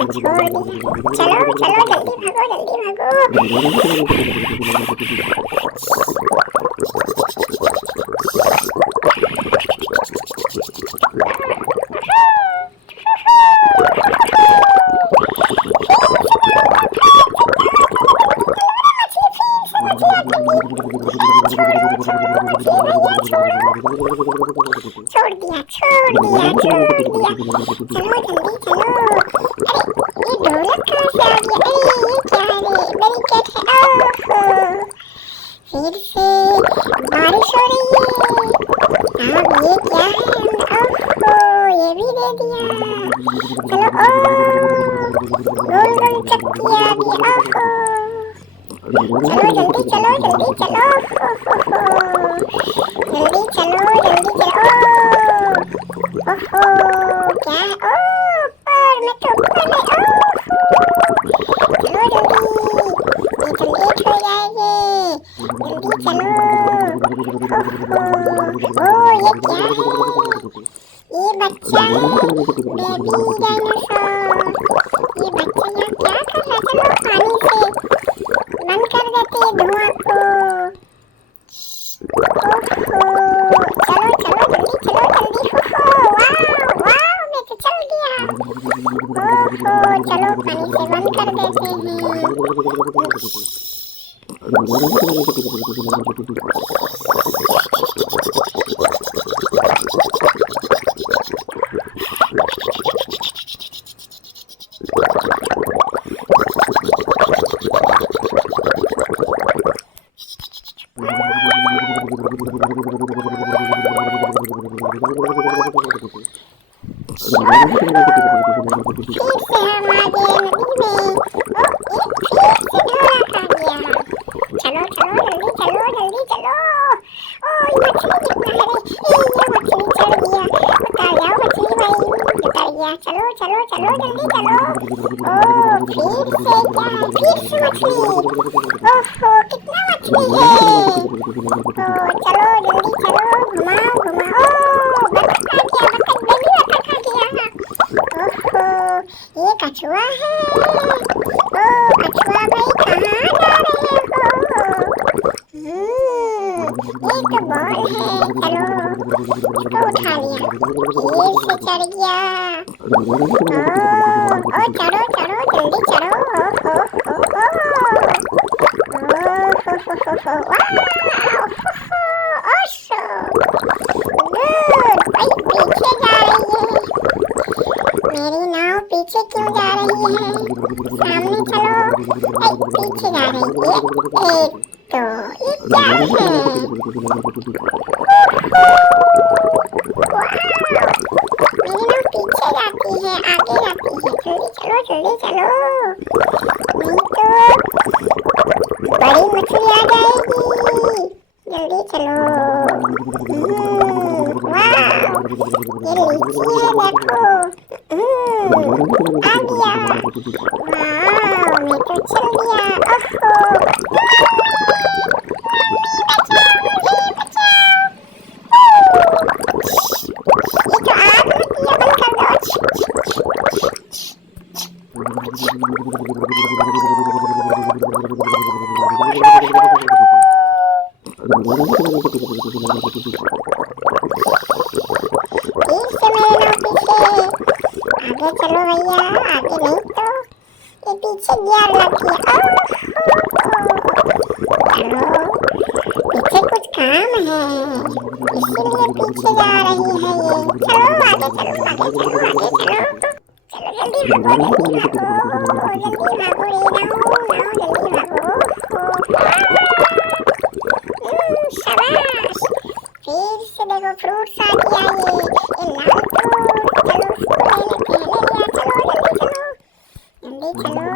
छोड़ दिया। चलो चलो जल्दी भागो जल्दी भागो। छोड़ दिया चलो जल्दी चलो। अरे ये ढोलक कहाँ से आ गया? अरे ये क्या है? बैरिकेड है। ओहो फिर से बारिश हो रही है। अब ये क्या है? ओहो ये भी दे दिया। चलो गोल गोल चक्की आ गई। ओहो चलो जल्दी चलो जल्दी चलो। जल्दी चलो जल्दी चलो। ओहो क्या है? ओ ऊपर मैं तो ऊपर है। चलो जल्दी ये तो लेट हो जाएंगे। जल्दी चलो। ओहो ओ ये क्या है? ये बच्चा है बेबी डायनासोर। ये बच्चा यहाँ क्या कर रहा है? चलो पानी से बंद कर देते हैं धुआं को। ओहो चलो चलो जल्दी चलो जल्दी। ओहो वाह वाह मैं तो चल गया। ओहो चलो पानी से बंद कर देते हैं। चलो चलो चलो जल्दी चलो। ओ फिर से क्या है? फिर से मछली। ओहो कितना मछली है। ओ चलो जल्दी चलो घुमाओ घुमाओ। बतख आ गया। बतख बेबी बतख आ गया। ओहो ये कछुआ है। ओ कछुआ भाई कहाँ जा रहे हो? ये तो बॉल है। चलो इसको उठा लिया। फिर से चढ़ गया। ओ चढ़ो चढ़ो जल्दी चढ़ो। पीछे जा रही है मेरी नाव। पीछे क्यों जा रही है? सामने चलो। पीछे जा रही है। एक तो ये क्या है? मेरी नाव पीछे जाती है आगे जाती है। जल्दी चलो नहीं तो बड़ी मछली आ जाएगी। जल्दी चलो। वाह ये लीची है देखो। आ गया। वाह मैं तो चल गया। आगे चलो भैया आगे नहीं तो ये पीछे गियर लग गया। चलो पीछे कुछ काम है इसीलिए पीछे जा रही है ये। चलो आगे चलो आगे चलो आगे चलो। चलो जल्दी भागो जल्दी भागो जल्दी भागो रे नाव जल्दी भागो। शाबाश फिर से देखो फ्रूट्स आ गया ये लाल फ्रूट। चलो उसको ले लेते हैं। ले लिया चलो जल्दी चलो।